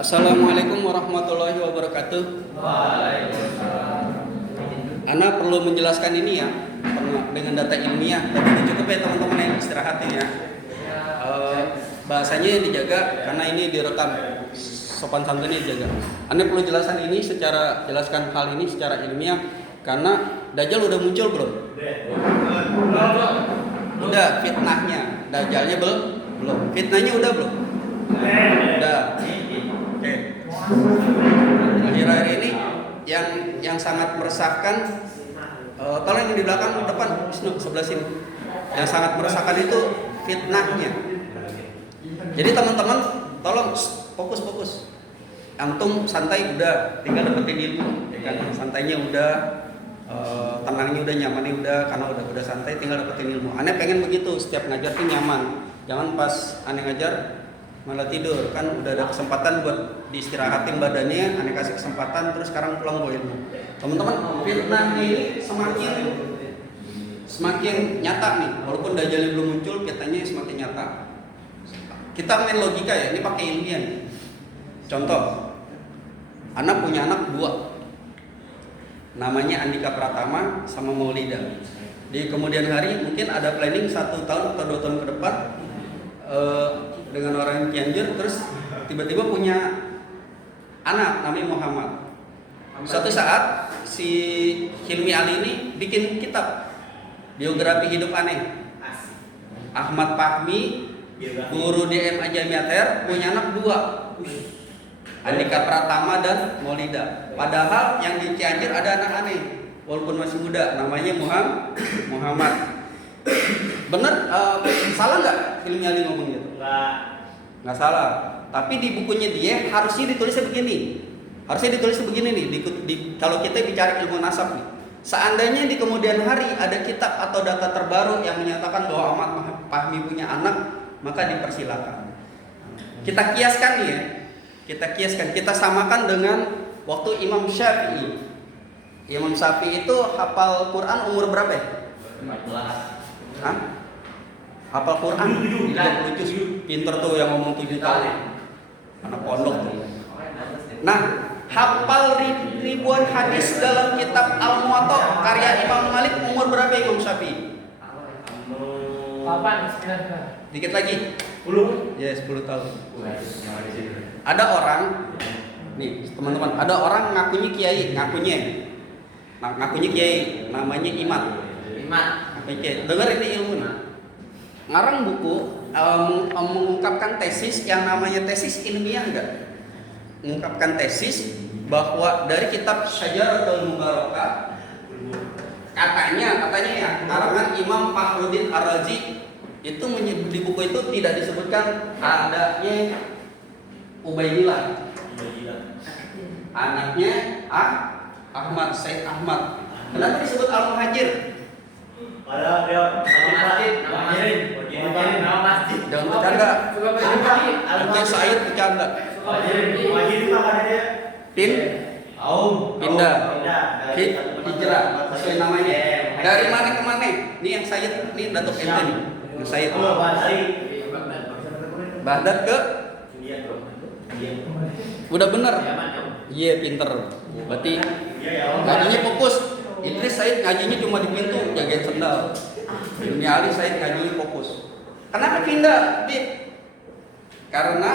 Assalamualaikum warahmatullahi wabarakatuh. Waalaikumsalam. Ana perlu menjelaskan ini ya dengan data ilmiah. Tapi ini cukup ya teman-teman yang istirahatin ya. Bahasanya dijaga karena ini direkam, sopan santunnya dijaga. Ana perlu jelaskan ini jelaskan hal ini secara ilmiah karena Dajjal udah muncul belum? Udah fitnahnya. Dajjalnya belum. Fitnahnya udah belum? Udah. Oke. Akhir-akhir ini yang sangat meresahkan, tolong yang di belakang depan Wisnu sebelah sini. Yang sangat meresahkan itu fitnahnya. Jadi teman-teman tolong fokus. Antum santai udah, tinggal dapetin ilmu, ya kan? Santainya udah, tenangnya udah, nyamannya udah, karena udah santai, tinggal dapetin ilmu. Aneh pengen begitu, setiap ngajar tuh nyaman. Jangan pas aneh ngajar malah tidur, kan udah ada kesempatan buat diistirahatin badannya, aneh kasih kesempatan, terus sekarang pulang bawa ilmu. Teman-teman, fitnah ini semakin nyata nih, walaupun Dajjalnya belum muncul, fitnahnya semakin nyata. Kita main logika ya, ini pakai ilmiah nih. Contoh, anak punya anak dua, namanya Andika Pratama sama Maulida. Di kemudian hari mungkin ada planning 1 tahun atau 2 tahun ke depan dengan orang Cianjur, terus tiba-tiba punya anak namanya Muhammad. Suatu saat si Hilmi Ali ini bikin kitab biografi hidup aneh. Ahmad Fahmi, guru DM Ajamiater, punya anak 2, Andika Pratama dan Maulida. Padahal yang di Cianjur ada anak aneh, walaupun masih muda, namanya Muhammad. Bener, salah nggak Hilmi Ali ngomong gitu? Nggak salah. Tapi di bukunya dia harusnya ditulisnya begini. Kalau kita bicara ilmu nasab nih. Seandainya di kemudian hari ada kitab atau data terbaru yang menyatakan bahwa Ahmad Fahmi punya anak, maka dipersilakan. Kita kiaskan nih ya. Kita samakan dengan waktu Imam Syafi'i. Imam Syafi'i itu hafal Quran umur berapa ya? 14. Hah? Hafal Quran 30 juz. Pinter tuh yang ngomong 7 tahun. Anak pondok tuh. Nah, hafal ribuan hadis dalam kitab Al-Muwatta karya Imam Malik umur berapa Imam Syafi'i? 8. Dikit lagi. 10. Ya, 10 tahun. Ada orang nih, teman-teman, ada orang ngakunya kiai, namanya Imat. Dengar ini ilmu nih. Ngarang buku mengungkapkan tesis yang namanya tesis ilmiah enggak? Mengungkapkan tesis bahwa dari kitab Syajaratul Mubarakah katanya ya karangan Imam Fakhruddin Ar-Razi itu di buku itu tidak disebutkan adanya Ubaidillah, anaknya Ahmad, Said Ahmad. Kenapa disebut Al-Muhajir? Padahal dia nama masjid. Jangan bercanda. Nanti Said bercanda. Pindah. Hijrah. Sesuai namanya. Dari mana ke mana? Ini yang Said, ini Datuk ente nih. Yang Said. Baghdad ke? Udah bener. Iya, pinter. Berarti ngajinya fokus. Idris Said ngajinya cuma di pintu, jagain sendal. Hilmi Ali Said ngajinya fokus. Kenapa pindah? Karena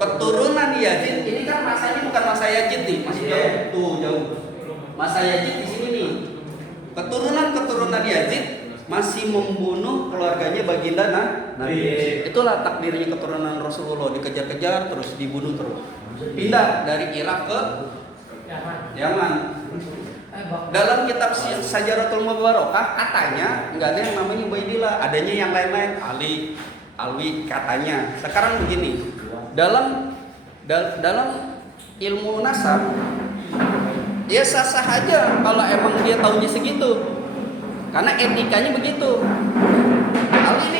keturunan Yazid ini kan masanya bukan masa Yazid nih, masih jauh. Masa Yazid di sini nih. Keturunan Yazid masih membunuh keluarganya baginda Nabi. Itulah takdirnya keturunan Rasulullah, dikejar-kejar terus dibunuh terus. Pindah dari Irak ke Yaman. Dalam kitab Syajaratul Mubarakah katanya nggak ada yang namanya Ubaidillah, adanya yang lain-lain, Alwi katanya. Sekarang begini, dalam ilmu nasab, ya sah-sah aja kalau emang dia taunya segitu, karena etikanya begitu.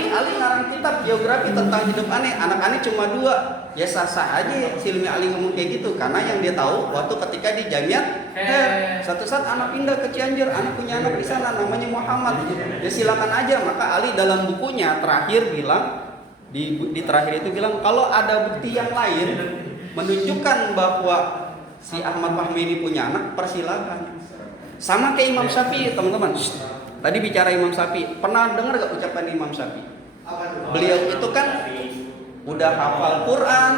Ali ngarang kitab biografi tentang hidup aneh, anak aneh cuma 2. Ya sah-sah aja Hilmi Ali ngomong kayak gitu, karena yang dia tahu waktu ketika di Jamiat, satu saat anak pindah ke Cianjur, anak punya anak di sana namanya Muhammad. Ya silakan aja. Maka Ali dalam bukunya terakhir bilang Di terakhir itu bilang kalau ada bukti yang lain menunjukkan bahwa si Ahmad Fahmi ini punya anak, persilakan. Sama kayak Imam Syafi'i, teman-teman. Tadi bicara Imam Syafi'i, pernah dengar gak ucapan Imam Syafi'i? Beliau itu kan udah hafal Quran,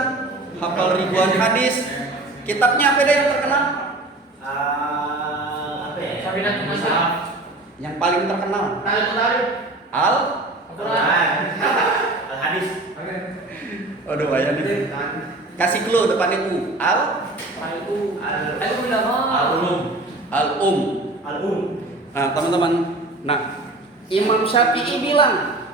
hafal ribuan hadis. Kitabnya apa deh yang terkenal? Apa ya? Sabina Tumasaf. Yang paling terkenal Al Hadis. Aduh ayah nih. Kasih clue depannya U. Al-Um. Nah, teman-teman. Nah, Imam Syafi'i bilang,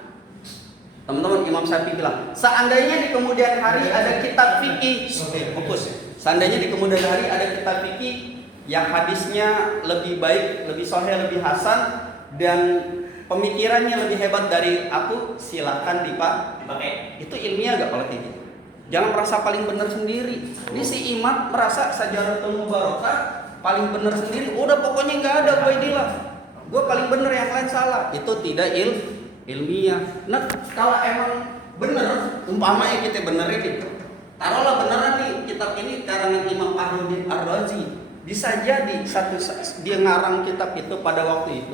seandainya di kemudian hari ada kitab fikih, fokus. Seandainya di kemudian hari ada kitab fikih yang hadisnya lebih baik, lebih sahih, lebih hasan, dan pemikirannya lebih hebat dari aku, silakan dipakai. Itu ilmiah gak kalau kayak gitu? Jangan merasa paling benar sendiri. Ini si Imam merasa Sajaratul Mubarakah paling benar sendiri. Udah pokoknya nggak ada Ubaidillah. Gue paling benar, yang lain salah. Itu tidak ilmiah. Nah, kalau emang benar, umpamanya kita benerin itu, taruhlah beneran nih kitab ini karangan Imam Fakhruddin Ar-Razi. Bisa jadi dia ngarang kitab itu pada waktu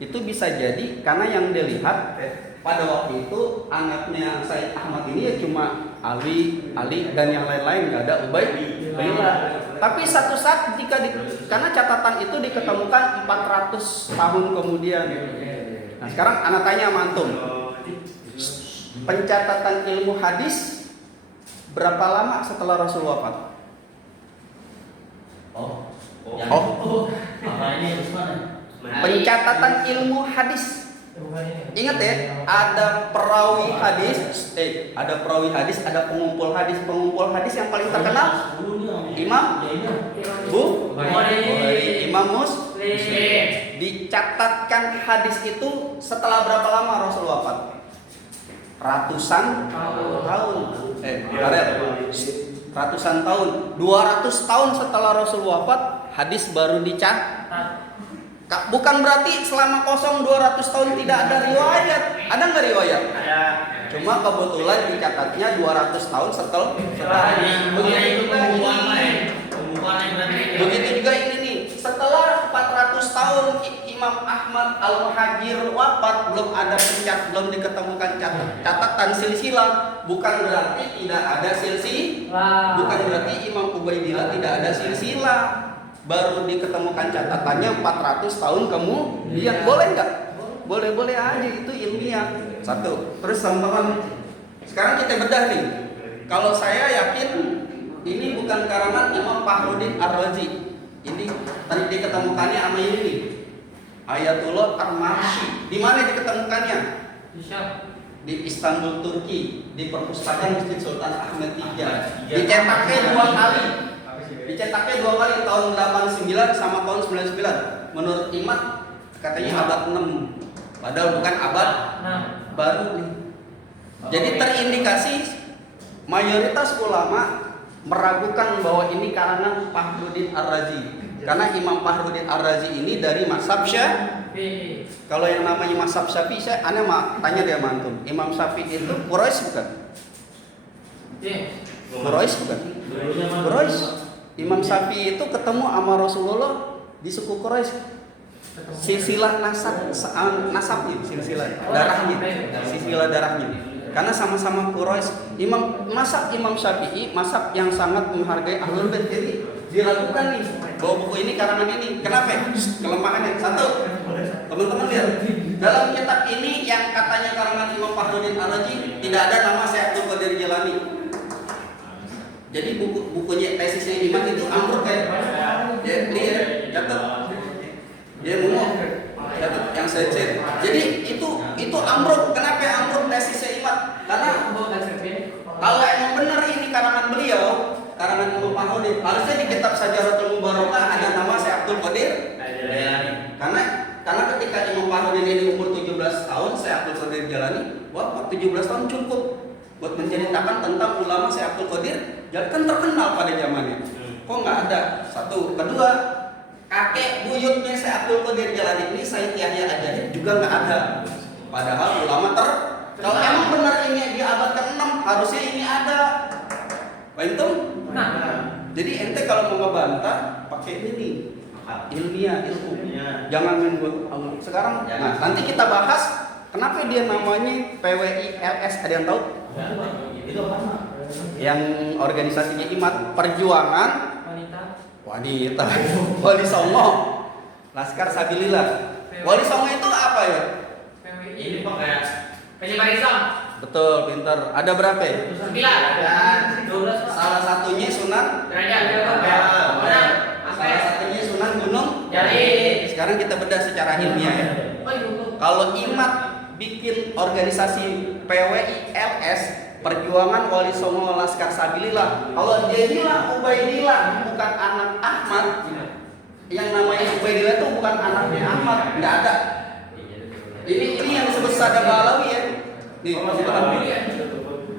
itu bisa jadi karena yang dia lihat pada waktu itu anaknya Said Ahmad ini ya cuma Ali dan yang lain-lain, nggak ada Ubaidillah. Tapi satu saat karena catatan itu diketemukan 400 tahun kemudian. Nah sekarang anak tanya sama antum, pencatatan ilmu hadis berapa lama setelah Rasul wafat? Pencatatan ilmu hadis. Ingat ya, ada perawi hadis, ada pengumpul hadis. Pengumpul hadis yang paling terkenal Imam Muslim. Dicatatkan hadis itu setelah berapa lama Rasul wafat? Ratusan tahun. Ratusan tahun. 200 tahun setelah Rasul wafat, hadis baru dicatat. Bukan berarti selama kosong 200 tahun tidak ada riwayat. Ada nggak riwayat? Ada. Cuma kebetulan dicatatnya 200 tahun setelah. Begitu juga ini nih. Setelah 400 tahun Imam Ahmad Al-Muhajir wafat, belum diketemukan catatan silsilah. Bukan berarti tidak ada silsilah. Bukan berarti Imam Ubaidillah tidak ada silsilah. Baru diketemukan catatannya 400 tahun kemudian. Boleh nggak? Boleh aja, itu ilmiah. Satu. Terus teman-teman, sekarang kita bedah nih. Kalau saya yakin ini bukan karangan Imam Fakhruddin Ar-Razi. Ini tadi diketemukannya sama ini nih, Ayatullah Ar-Marshi. Di mana diketemukannya? Di Istanbul, Turki, di perpustakaan Masjid Sultan Ahmed III. Dicetaknya 2 kali. Tahun 89 sama tahun 99. Menurut Imam katanya abad 6. Padahal bukan abad baru nih. Jadi terindikasi mayoritas ulama meragukan bahwa ini karangan Fakhruddin Ar-Razi. Karena Imam Fakhruddin Ar-Razi ini dari mazhab Syafi'i. Kalau yang namanya mazhab Syafi'i, saya tanya dia mantum. Imam Syafi'i itu Quraisy bukan? Quraisy bukan? Quraisy. Imam Syafi'i itu ketemu sama Rasulullah di suku Quraisy. Silsilah nasabnya, silsilah darahnya. Karena sama-sama Quraisy. Mazhab Imam Syafi'i, mazhab yang sangat menghargai Ahlul Bait. Jadi diragukan nih bahwa buku ini karangan ini. Kenapa? Kelemahannya satu. Teman-teman lihat, dalam kitab ini yang katanya karangan Imam Fakhruddin Ar-Razi tidak ada nama Syekh Abdul Qadir Jilani. Jadi bukunya tesisnya Imam itu ambruk kayak dia catat. Dia ngomong catat yang saya cek. Jadi itu ambruk. Kenapa ambruk tesisnya Imam? Karena kalau emang benar ini karangan beliau, karangan Imam Fakhruddin, harusnya di kitab Sajaratul Mubarakah ada nama Syekh Abdul Qadir. Karena ketika Imam Fakhruddin ini umur 17 tahun, Syekh Abdul Qadir Jalani, wah 17 tahun cukup buat menceritakan tentang ulama Syekh Abdul Qadir. Jadi kan terkenal pada zamannya. Kok nggak ada? Satu. Kedua, kakek buyutnya Syekh Abdul Qadir Jalani ini Sayyid Yahya Al-Jadid juga nggak ada. Padahal ulama Kalau emang benar ini di abad ke-6, harusnya ini ada. Paham? Nah. Jadi ente kalau mau ngebantah pakai ini nih, ilmiah, ilmu. Jangan main buat sekarang. Nah, nanti kita bahas kenapa dia namanya PWILS. Ada yang tahu? Itu apa? Yang organisasinya IMAT, Perjuangan Wanita. Wali Songo, Laskar Sabilillah. Wali Songo itu apa ya? Ini pakai penyebar Islam. Betul, pintar. Ada berapa ya? 9 dan 12. Salah satunya Sunan Derajat Salah satunya Sunan Gunung Jati. Sekarang kita bedah secara ilmiah ya. Kalau IMAT bikin organisasi PWILS, Perjuangan Wali Songo Laskar Sabilillah. Kalau dia bilang Ubaidillah bukan anak Ahmad, yang namanya Ubaidillah itu bukan anaknya Ahmad, nggak ada. Ini yang disebut Sada Balawi ya. Nih,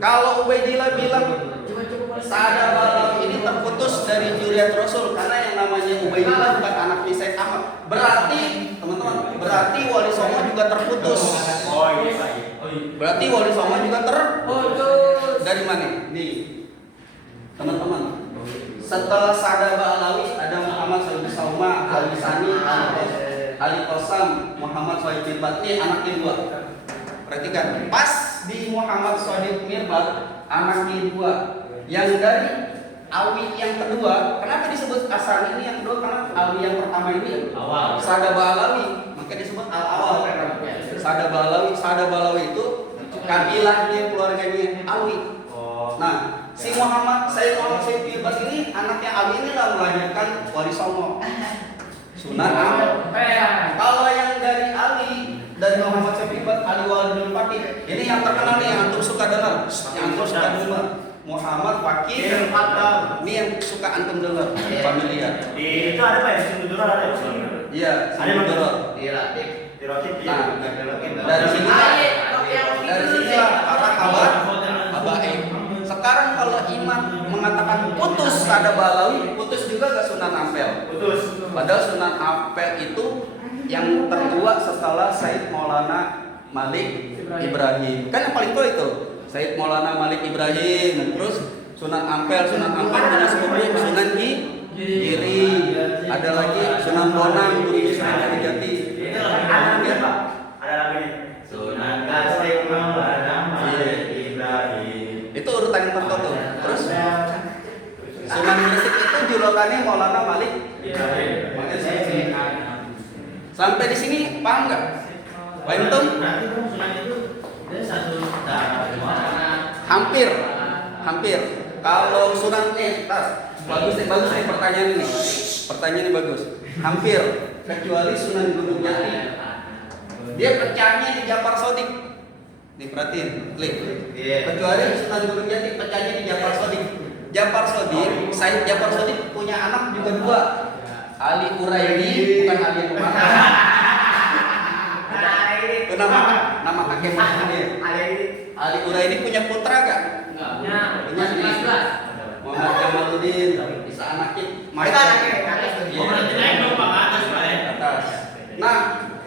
kalau Ubaidillah bilang Sada Balawi ini terputus dari Juriyat Rasul karena yang namanya Ubaidillah bukan anaknya Said Ahmad. Berarti teman-teman, berarti Wali Songo juga terputus. Berarti Wali Songo juga terputus. Dari mana? Nih, teman-teman. Setelah Sada Balawi ada Muhammad Sohib Salma, Ali Sani, Ali Qasam, Muhammad Sohib Mirbat. Ini anaknya dua. Perhatikan, pas di Muhammad Sohib Mirbat anaknya dua. Yang dari Awi yang kedua, kenapa disebut Asani ini yang kedua? Karena Awi yang pertama ini Awal. Sada Balawi, maka disebut al-awal. Sada Balawi itu kabilahnya, keluarganya Awi. Nah, si Muhammad Sohib Mirbat ini anaknya Awi ini lah melahirkan Wali Songo, Sunan Ampel. Kalau yang dari Ali, dari Muhammad Sohib Mirbat, Ali Walidul Fakih, ini yang terkenal nih, yang antum suka dengar, Muhammad Fakih Adam. Ini yang suka antum dengar, familiar. Di itu ada apa ya? Sumber ada ya? Iya, Ada Sumber. Nah, dari sini para habaib. Sekarang kalau imam mengatakan putus Sada Balawi, putus juga gak Sunan Ampel? Putus. Padahal Sunan Ampel itu yang tertua setelah Said Maulana Malik Ibrahim. Kan yang paling tua itu Said Maulana Malik Ibrahim. Terus Sunan Ampel punya sepupu Sunan Giri. Ada lagi Sunan Bonang, gurunya Sunan Jati. Ada lagi Sunan Kasih Maulana Malik Ibrahim. Itu urutan yang tertentu. Terus Sunan Gresik itu julukannya Maulana Malik Ibrahim. Sampai di sini paham nggak? Paham tuh? Nanti Sunan itu dia satu Hampir. Kalau Sunan bagus nih pertanyaan ini. Pertanyaan ini bagus. Hampir, kecuali Sunan Gunung Jati. Dia pecahnya di Jafar Shodiq. Nih perhatiin, klik. Kecuali Sunan Gunung Jati pecahnya di Jafar Shodiq. Said Jafar Shodiq punya anak juga dua. Ali Uraini, bukan Ali yang kemarin. Itu nama hakimnya dia. Ali Uraini punya putra gak? Punya nih. Muhammad Jamaluddin, bisa anaknya. Atas. Nah,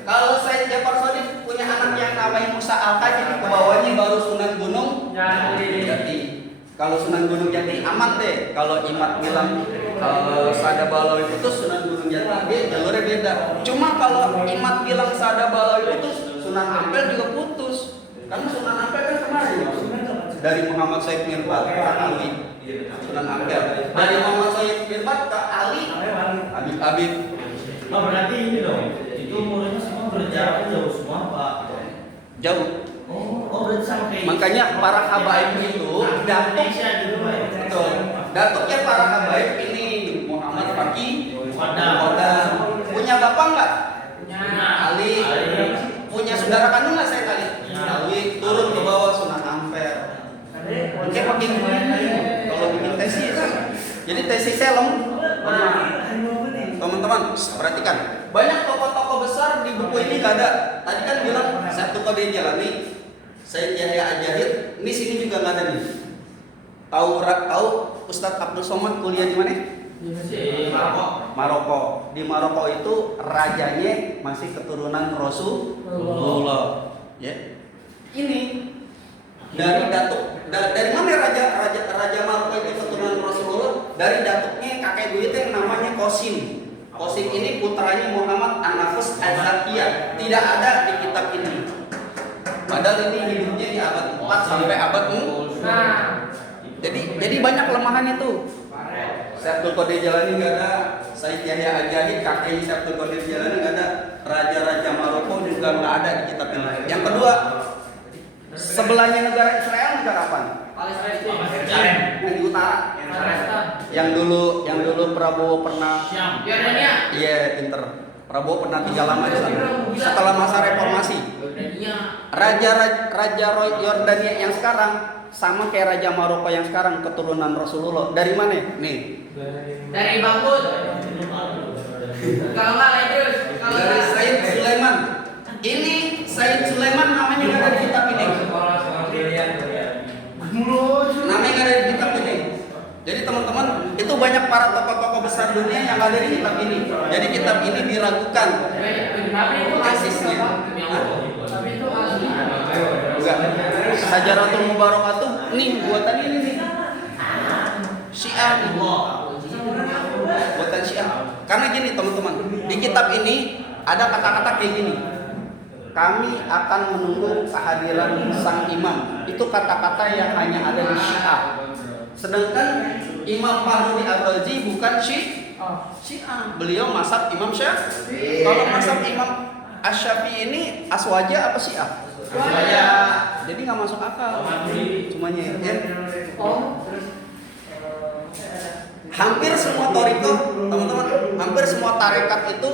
kalau Said Jafar Shodiq punya anak yang namanya Musa Al-Kajib, ke bawahnya baru Sunan Gunung Jati. Kalau Sunan Gunung Jati aman deh. Kalau Imat bilang Sada Balawi putus, Sunan Gunung Jati dia jalurnya beda. Cuma kalau Imat bilang Sada Balawi putus, Sunan Ampel juga putus. Karena Sunan Ampel kan kemarin dari Muhammad Sohib Mirbat ke Ali. Sunan Ampel dari Muhammad Sohib Mirbat ke Ali. Habib. Oh berarti ini dong. Itu umurnya semua berjarak jauh semua Pak. Jauh. Oh berarti sama kayak. Makanya para habaib itu datuk. Betul. Datuknya para habaib ini Muhammad Fakih Kodam. Punya bapak enggak? Ali. Punya saudara kandung enggak Said Ali? Ali turun ke bawah Sunan Ampel. Oke pakai ini. Kalau bikin tesis. Jadi tesisnya teman-teman perhatikan. Banyak tokoh-tokoh besar di buku ini nggak ada. Tadi kan bilang satu kode Jalani, Said Yahya Al-Jahid. Ini sini juga nggak ada nih. Tahu Ustadz Abdul Somad kuliah di mana? Di Maroko. Di Maroko itu rajanya masih keturunan Rasulullah. Ya. Ini Dari datuk, dari mana Raja Maroko itu keturunan Rasulullah? Dari datuknya kakek buyutnya yang namanya Qasim. Qasim ini putranya Muhammad An-Nafus Az-Zakiyah. Tidak ada di kitab ini. Padahal ini hidupnya di abad 4 sampai abad 4. Jadi banyak kelemahan itu. Syekh Abdul Qadir Jalani nggak ada, Said Yahya Al-Jahid kakeknya Syekh Abdul Qadir Jalani nggak ada, raja-raja Maroko juga nggak ada di kitab ini. Yang kedua, sebelahnya negara Israel negara apa? Palestina. Yang di utara. Yang dulu Prabowo pernah. Yordania. Iya, pinter. Prabowo pernah tinggal lama di sana. Setelah masa reformasi. Raja Yordania yang sekarang sama kayak Raja Maroko yang sekarang keturunan Rasulullah. Dari mana? Nih. Dari Bangkut. Kalau nggak Idrus. Dari Said Sulaiman. Ini Said Sulaiman namanya nggak ada di kitab ini. Namanya nggak ada di kitab ini. Jadi teman-teman, itu banyak para tokoh-tokoh besar dunia yang ada di kitab ini. Jadi kitab ini diragukan asisnya. Enggak. Sajaratul Mubarakatuh nih buatan ini nih. Syiah nih. Buatan Syiah. Karena gini teman-teman, di kitab ini ada kata-kata kayak gini. Kami akan menunggu kehadiran sang imam. Itu kata-kata yang hanya ada di Syiah. Sedangkan Imam Fahrudi Ar-Razi bukan Syiah. Beliau mazhab Imam Syafi'i. Kalau mazhab Imam Asy-Syafi'i ini Aswaja apa Syiah? Aswaja. Jadi nggak masuk akal. Semuanya ya. Hampir semua thariqah, teman-teman, hampir semua tarekat itu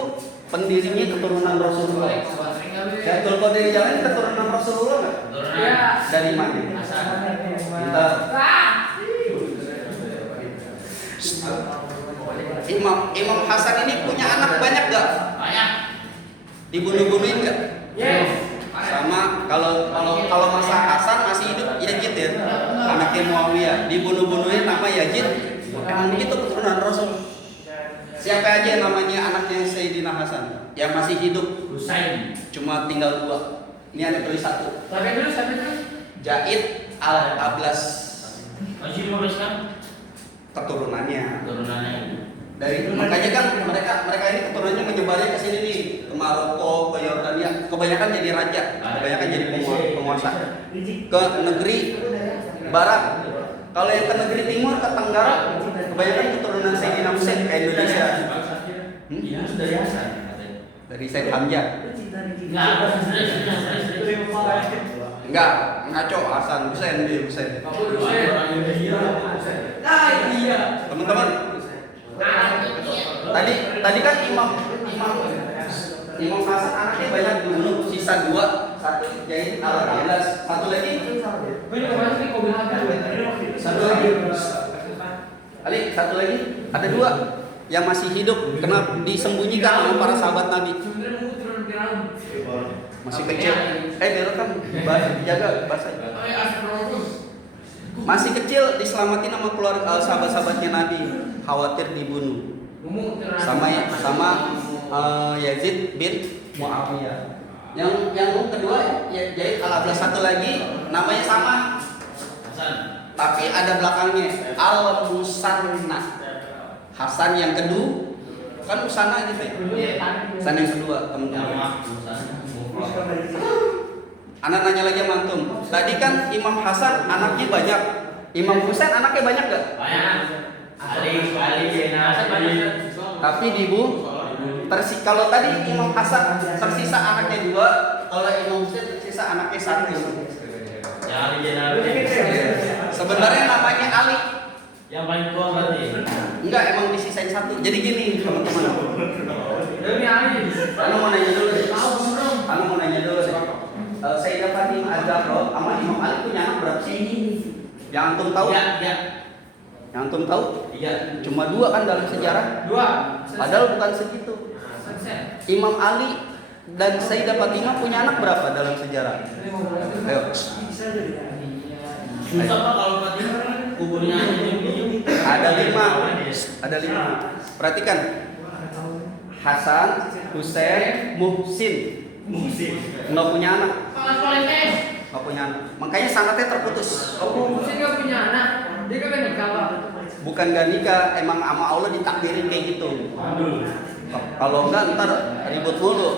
pendirinya keturunan Rasulullah. Syaikhul Qadir Jalani keturunan Rasulullah nggak? Dari mana? Kita Imam Hasan ini punya anak banyak gak? Banyak. Dibunuh-bunuhin gak? Yes. Sama kalau masa Hasan masih hidup Yazid ya, anaknya Muawiyah dibunuh-bunuhin nama Yazid. Emang begitu keturunan Rasul. Siapa aja yang namanya anaknya Sayyidina Hasan yang masih hidup? Husain. Cuma tinggal 2. Ini ada tulis 1. Sampai dulu. Jaid Al-Ablas. Masih 15 kan? Keturunannya. Dari Turunannya. makanya kan mereka ini keturunannya menyebarnya ke sini nih, ke Maroko, ke Yordania. Kebanyakan jadi raja, kebanyakan jadi penguasa. Ke negeri barat. Kalau yang ke negeri timur, ke Tenggara, kebanyakan keturunan Sayyidina Husain ke Indonesia. Iya, dari Hasan katanya. Dari Said Hamzah. Enggak, Ngaco Hasan Husain dia Husain. Iya. Teman-teman, tadi kan Imam Hasan anaknya banyak dibunuh, sisa 2, 1 Zaid Al-Ablas, 1 lagi. Ali, 1 lagi, ada 2 yang masih hidup, kena disembunyikan sama para sahabat Nabi. Masih kecil. Direkam, jaga bahasa. Masih kecil diselamatin sama keluarga sahabat-sahabatnya Nabi, khawatir dibunuh. Sama Yazid bin Muawiyah. Yang kedua Zaid Al-Ablas, 1 lagi namanya sama. Hasan. Tapi ada belakangnya Al-Musanna. Hasan yang kedua, kan Musanna gitu ya. Hasan yang kedua, teman-teman. Anak nanya lagi sama antum. Tadi kan Imam Hasan anaknya banyak. Imam Husain anaknya banyak gak? Banyak. Ali, Tapi kalau tadi Imam Hasan tersisa anaknya 2, kalau Imam Husain tersisa anaknya 1. Ya Ali Jenabi. Sebenarnya namanya Ali. Yang paling tua berarti. Enggak, emang disisain 1. Jadi gini, teman-teman. Demi Ali. Anu mau nanya dulu deh. Sayyidah Fatimah Az-Zahra sama Imam Ali punya anak berapa sih? Yang antum tahu? Iya. Yang antum tahu? Iya. Cuma 2 kan dalam sejarah. 2. Padahal bukan segitu. Imam Ali dan Sayyidah Fatimah punya anak berapa dalam sejarah? Ayo. Susah Pak kalau Fatimah kuburnya Ada 5. Perhatikan. Hasan, Husain, Muhsin. Nggak punya anak. nggak punya anak. Makanya sanatnya terputus. Aku sih nggak punya anak. Dia kan nikah Pak. Bukan gak nikah, emang sama Allah ditakdirin kayak gitu. Kalau enggak ntar ribut mulu.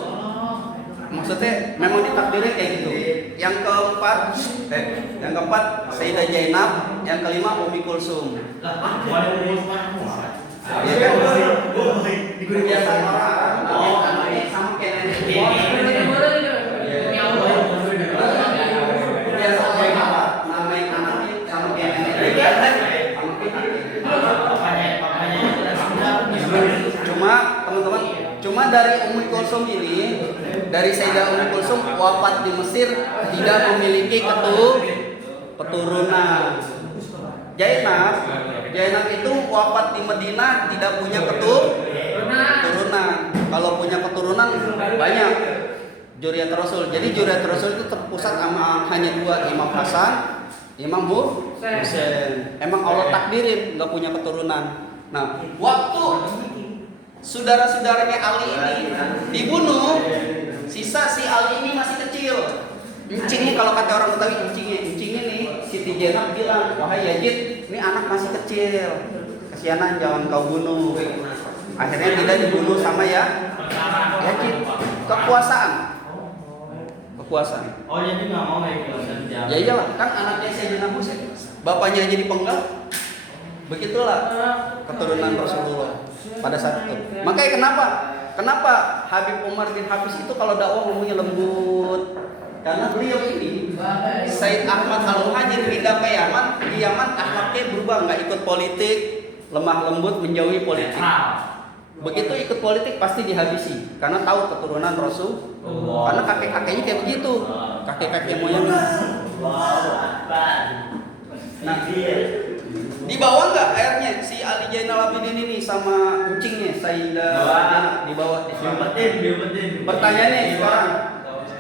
Maksudnya memang ditakdirin kayak gitu. Yang keempat Sayyidah Zainab, yang kelima Ummi Kulsum. Ya kan kebiasaan orang anaknya sama kayak nenek. Kebiasaan kayak apa? Namain anaknya sama kayak nenek. Cuma teman-teman, cuma dari Ummi Kulsum ini, dari Sayyidah Ummi Kulsum wafat di Mesir tidak memiliki keturunan. Zainab itu wafat di Madinah tidak punya keturunan. Kalau punya keturunan banyak Zuriat Rasul. Jadi Zuriat Rasul itu terpusat sama hanya dua, Imam Hasan, Imam Husain. Emang Allah takdirin nggak punya keturunan. Nah, waktu saudara-saudaranya Ali ini dibunuh, sisa si Ali ini masih kecil. Encingnya, kalau kata orang Betawi, encingnya nih Siti Zainab bilang, wahai Yazid, ini anak masih kecil, kasihanan jangan kau bunuh. Akhirnya tidak dibunuh sama Yazid. Kekuasaan. Oh jadi nggak mau ikut Ya iyalah, kan anaknya Sayyidina Husain, bapaknya jadi penggal. Begitulah keturunan Rasulullah pada saat itu. Makanya kenapa Habib Umar bin Hafiz itu kalau dakwah ngomongnya lembut? Karena beliau ini Said Ahmad Al-Muhajir pindah ke Yaman, di Yaman akhlaknya berubah, nggak ikut politik, lemah lembut, menjauhi politik. Begitu ikut politik pasti dihabisi karena tahu keturunan Rasul. Karena kakek-kakeknya kayak begitu, kakek-kakek moyangnya. Nah, dibawa nggak airnya si Ali Zainal Abidin ini sama kucingnya Sayyidah dibawa di sini. Pertanyaannya sekarang,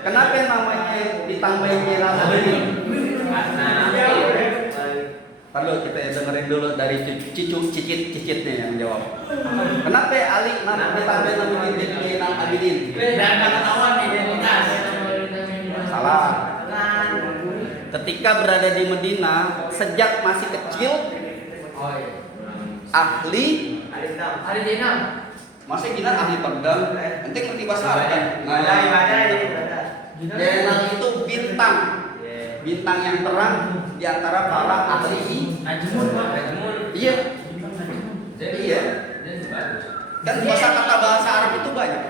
kenapa namanya ditambahin Zainal Abidin? Perlu kita dengerin dulu dari cicitnya yang jawab. Kenapa Ali ditambahin namanya Zainal Abidin? Dan ketahuan identitas. Salah. Ketika berada di Madinah, sejak masih kecil, ahli Zainab. masa gina ahli pedang, nanti ngerti bahasa Arab kan? Zainal itu bintang yang terang di antara para ahli. Iya. Kan bahasa Arab itu banyak.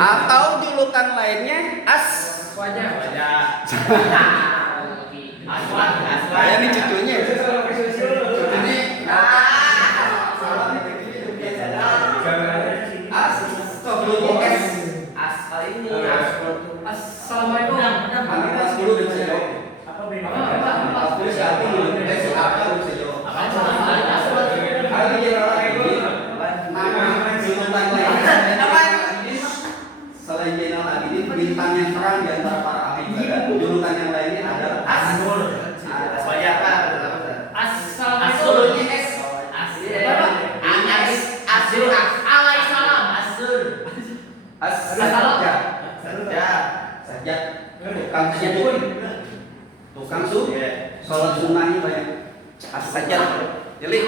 Atau julukan lainnya Wajah. Saya ini cucunya. Jadi Assalamualaikum. kelas 10 udah bisa jawab. Kelas 10 siapa dulu? Siapa bisa jawab? Ali Zainal Abidin. Nama julukan lainnya selain Zainal Abidin, bintang yang terang di antara para ahli ibadah. Julukan yang lainnya adalah Asrul. Sajak, tukang sholat sunnahnya banyak. Sajak, jadi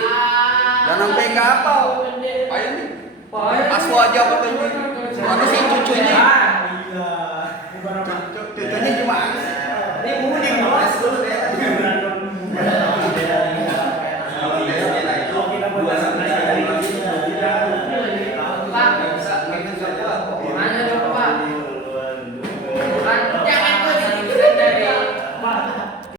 jangan sampai nggak hafal. Payah nih. Aswa aja katanya. Mana sih cucunya? Cucunya gimana sih?